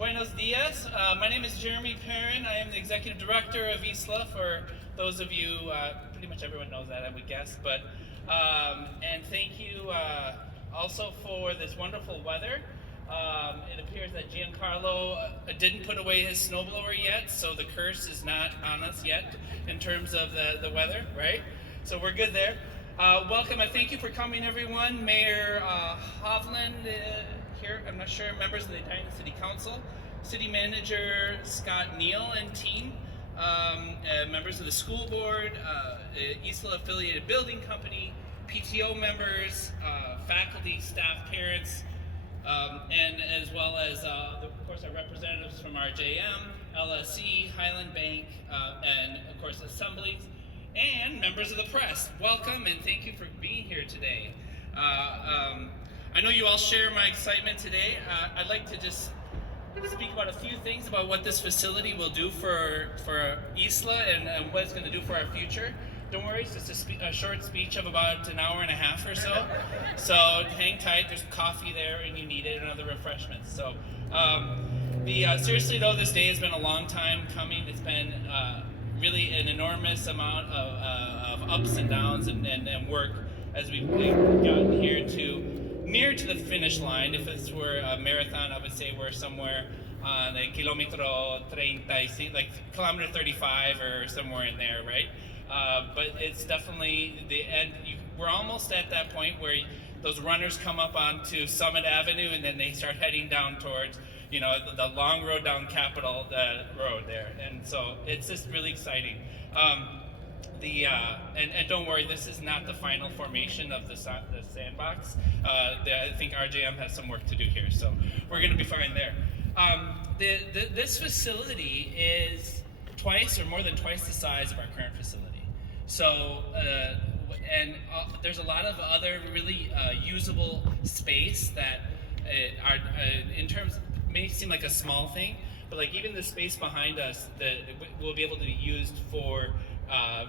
Buenos dias. My name is Jeremy Perrin. I am the Executive Director of ISLA. For those of you, pretty much everyone knows that, I would guess. But and thank you also for this wonderful weather. It appears that Giancarlo didn't put away his snowblower yet, so the curse is not on us yet in terms of the weather, right? So we're good there. Welcome and thank you for coming, everyone. Mayor Hovland here, I'm not sure, members of the Edina City Council, City Manager Scott Neal and team, members of the school board, ISLA affiliated building company, PTO members, faculty, staff, parents, and as well as, of course, our representatives from RJM, LSE, Highland Bank, and of course, assemblies, and members of the press. Welcome and thank you for being here today. I know you all share my excitement today. I'd like to just speak about a few things about what this facility will do for ISLA and what it's going to do for our future. Don't worry, it's just a short speech of about an hour and a half or so. So hang tight, there's coffee there and you need it and other refreshments. So seriously though, this day has been a long time coming. It's been really an enormous amount of ups and downs and work as we've gotten here to near to the finish line. If this were a marathon, I would say we're somewhere on a kilometro 35, like kilometer 35 or somewhere in there, right? But it's definitely the end. We're almost at that point where those runners come up onto Summit Avenue and then they start heading down towards, the long road down Capitol Road there. And so it's just really exciting. And don't worry, this is not the final formation of the sandbox. I think RJM has some work to do here, so we're going to be fine there. This facility is twice or more than twice the size of our current facility. So, there's a lot of other really usable space that are, in terms, may seem like a small thing, but like even the space behind us that will be able to be used for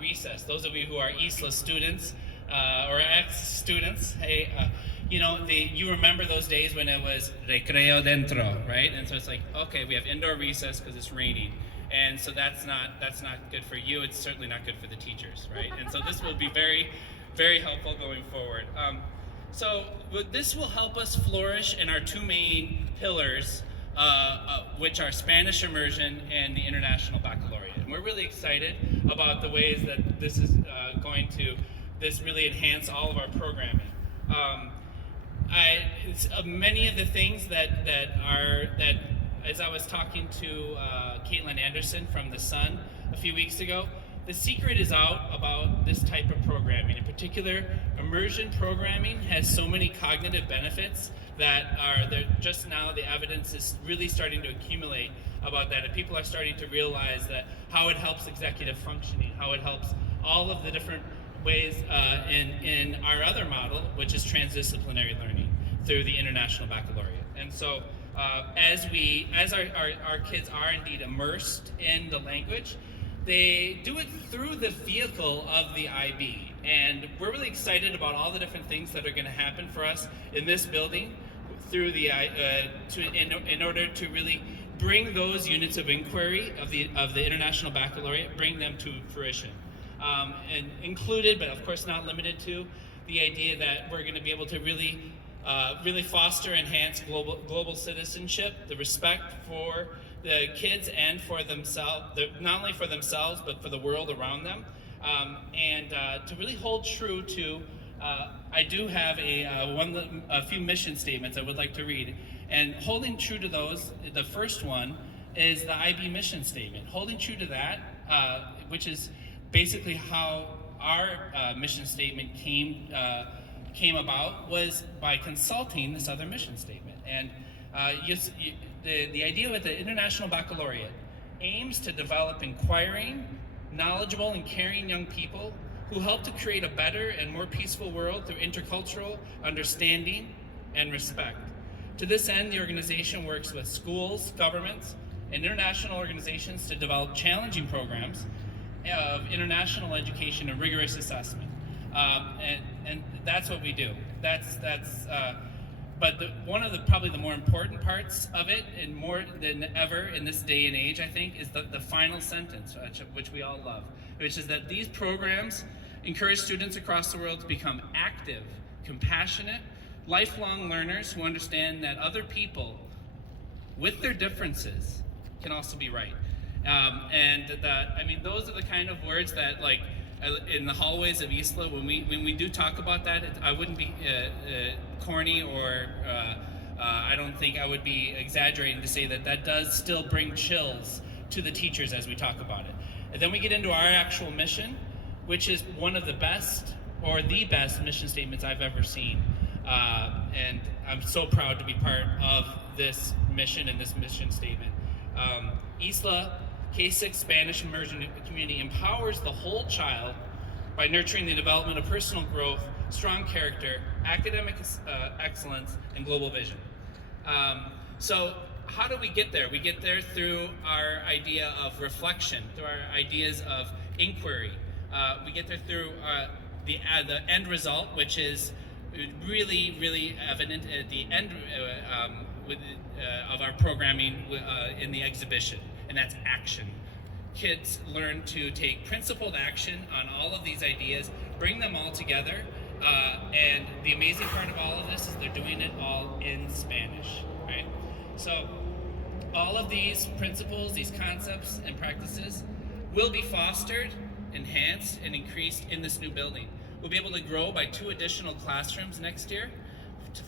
recess. Those of you who are ISLA students or ex-students, hey, you remember those days when it was recreo dentro, right? And so it's like, okay, we have indoor recess because it's raining, and so that's not good for you. It's certainly not good for the teachers, right? And so this will be very, very helpful going forward. So this will help us flourish in our two main pillars, which are Spanish immersion and the International Baccalaureate. And we're really excited about the ways that this is going to really enhance all of our programming. Many of the things that as I was talking to Caitlin Anderson from The Sun a few weeks ago, the secret is out about this type of programming. In particular, immersion programming has so many cognitive benefits that just now the evidence is really starting to accumulate about that, and people are starting to realize that how it helps executive functioning, how it helps all of the different ways in our other model, which is transdisciplinary learning through the International Baccalaureate. And so as our kids are indeed immersed in the language, they do it through the vehicle of the IB. And we're really excited about all the different things that are going to happen for us in this building through in order to really bring those units of inquiry of the International Baccalaureate, bring them to fruition. And included, but of course not limited to, the idea that we're going to be able to really foster, enhance global citizenship, the respect for the kids and for themselves, not only for themselves, but for the world around them. And to really hold true to, I do have a few mission statements I would like to read. And holding true to those, the first one is the IB mission statement. Holding true to that, which is basically how our mission statement came about, was by consulting this other mission statement. And the idea with the International Baccalaureate aims to develop inquiring, knowledgeable, and caring young people who help to create a better and more peaceful world through intercultural understanding and respect. To this end, the organization works with schools, governments, and international organizations to develop challenging programs of international education and rigorous assessment. And that's what we do. but one of the probably the more important parts of it, and more than ever in this day and age, I think, is the final sentence, which we all love, which is that these programs encourage students across the world to become active, compassionate, lifelong learners who understand that other people, with their differences, can also be right. Those are the kind of words that, like, in the hallways of ISLA, when we do talk about that, I wouldn't be corny, or I don't think I would be exaggerating to say that that does still bring chills to the teachers as we talk about it. And then we get into our actual mission, which is one of the best, or the best, mission statements I've ever seen. And I'm so proud to be part of this mission and this mission statement. ISLA K-6 Spanish Immersion Community empowers the whole child by nurturing the development of personal growth, strong character, academic excellence, and global vision. So how do we get there? We get there through our idea of reflection, through our ideas of inquiry. We get there through the end result, which is really, really evident at the end of our programming in the exhibition, and that's action. Kids learn to take principled action on all of these ideas, bring them all together, and the amazing part of all of this is they're doing it all in Spanish, right? So all of these principles, these concepts and practices will be fostered, enhanced, and increased in this new building. We'll be able to grow by 2 additional classrooms next year,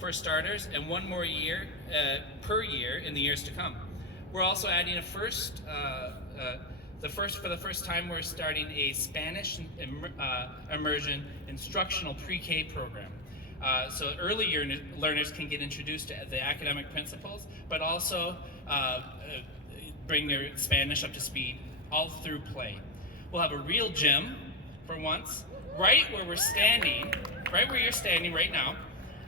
for starters, and 1 more year per year in the years to come. We're also adding for the first time, we're starting a Spanish immersion instructional pre-K program. So early year learners can get introduced to the academic principles, but also bring their Spanish up to speed all through play. We'll have a real gym for once, right where you're standing right now.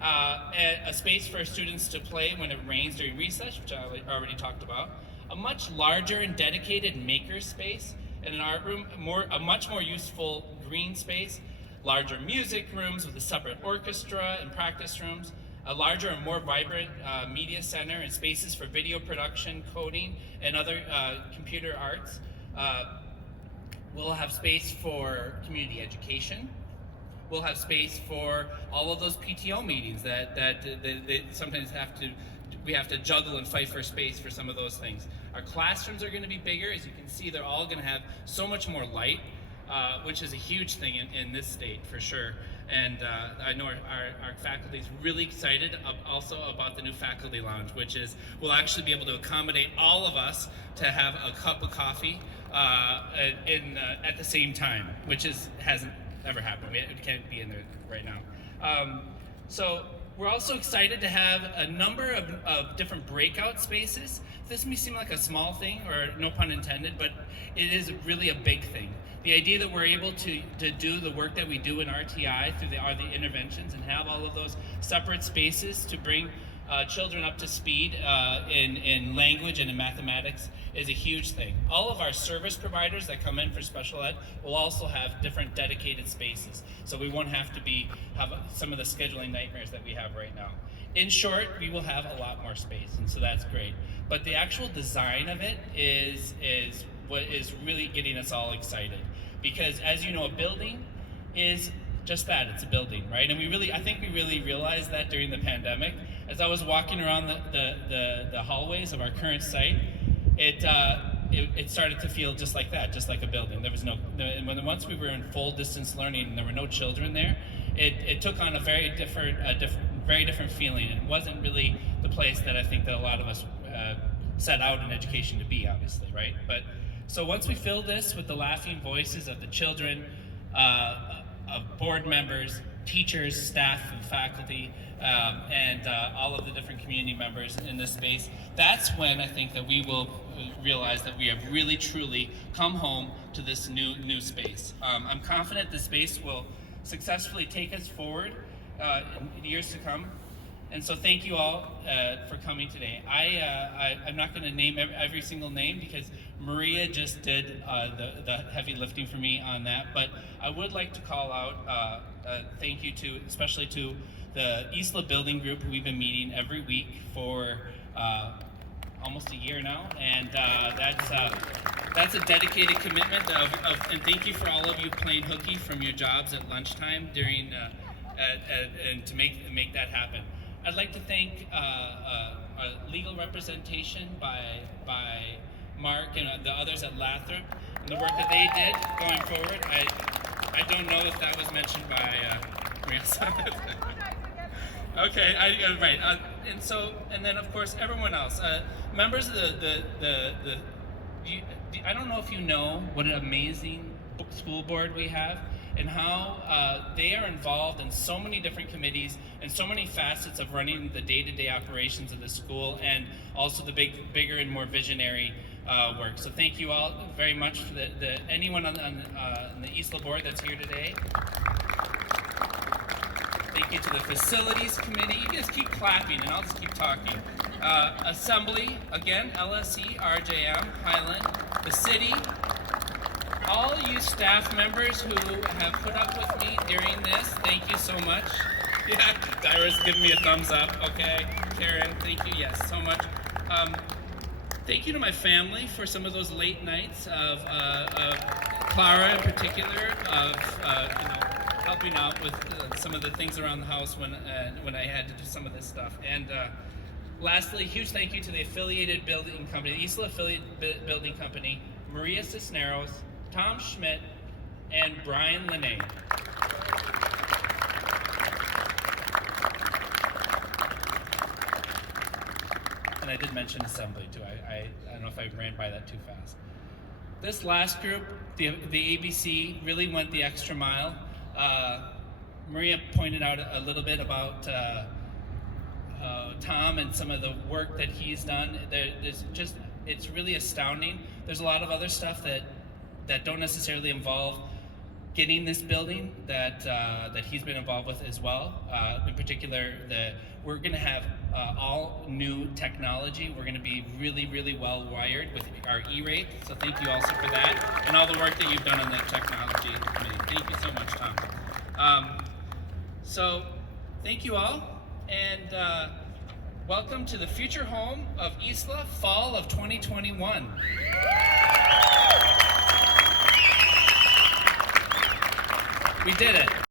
A space for students to play when it rains during recess, which I already talked about. A much larger and dedicated maker space, and an art room, a much more useful green space, larger music rooms with a separate orchestra and practice rooms, a larger and more vibrant media center, and spaces for video production, coding, and other computer arts. We'll have space for community education. We'll have space for all of those PTO meetings that they sometimes we have to juggle and fight for space for some of those things. Our classrooms are going to be bigger. As you can see, they're all going to have so much more light, which is a huge thing in this state for sure. And I know our faculty is really excited also about the new faculty lounge, which is we'll actually be able to accommodate all of us to have a cup of coffee at the same time, which hasn't ever happened. We can't be in there right now. So we're also excited to have a number of different breakout spaces. This may seem like a small thing, or no pun intended, but it is really a big thing. The idea that we're able to do the work that we do in RTI through the interventions and have all of those separate spaces to bring children up to speed in language and in mathematics is a huge thing. All of our service providers that come in for special ed will also have different dedicated spaces, so we won't have to have some of the scheduling nightmares that we have right now. In short, we will have a lot more space, and so that's great. But the actual design of it is what is really getting us all excited, because as you know, a building is just that, it's a building, right? And I think we really realized that during the pandemic. As I was walking around the hallways of our current site, it started to feel just like that, just like a building. There was once we were in full distance learning and there were no children there, it took on a very different feeling. It wasn't really the place that I think that a lot of us set out in education to be, obviously, right? But so once we fill this with the laughing voices of the children, of board members, teachers, staff, and faculty, and all of the different community members in this space, that's when I think that we will realize that we have really truly come home to this new space. I'm confident this space will successfully take us forward in years to come. And so thank you all for coming today. I'm not going to name every single name because Maria just did the heavy lifting for me on that, but I would like to call out thank you especially to the ISLA building group, who we've been meeting every week for almost a year now, and that's a dedicated commitment and thank you for all of you playing hooky from your jobs at lunchtime during and to make that happen. I'd like to thank our legal representation by Mark and the others at Lathrop and the work that they did going forward. I don't know if that was mentioned by Maria. Okay, right. And then of course everyone else, members of I don't know if you know what an amazing school board we have, and how they are involved in so many different committees and so many facets of running the day-to-day operations of the school, and also the bigger and more visionary work. So thank you all very much for anyone on the ISLA board that's here today. Thank you to the facilities committee. You guys keep clapping and I'll just keep talking. Assembly, again, LSE, RJM, Highland, the city, all you staff members who have put up with me during this, thank you so much. Yeah, Dyra's giving me a thumbs up. Okay, Perrin, thank you, yes, so much. Thank you to my family for some of those late nights of Clara in particular, of helping out with some of the things around the house when I had to do some of this stuff. And lastly, huge thank you to the affiliated building company, the ISLA affiliate building company, Maria Cisneros, Tom Schmidt, and Brian Linnae. And I did mention assembly too. I don't know if I ran by that too fast. This last group, the ABC, really went the extra mile. Maria pointed out a little bit about Tom and some of the work that he's done. It's really astounding. There's a lot of other stuff that don't necessarily involve getting this building that he's been involved with as well. In particular, we're going to have all new technology. We're going to be really, really well wired with our E-rate. So thank you also for that, and all the work that you've done on the technology committee. Thank you so much, Tom. So thank you all, and welcome to the future home of ISLA, fall of 2021. We did it.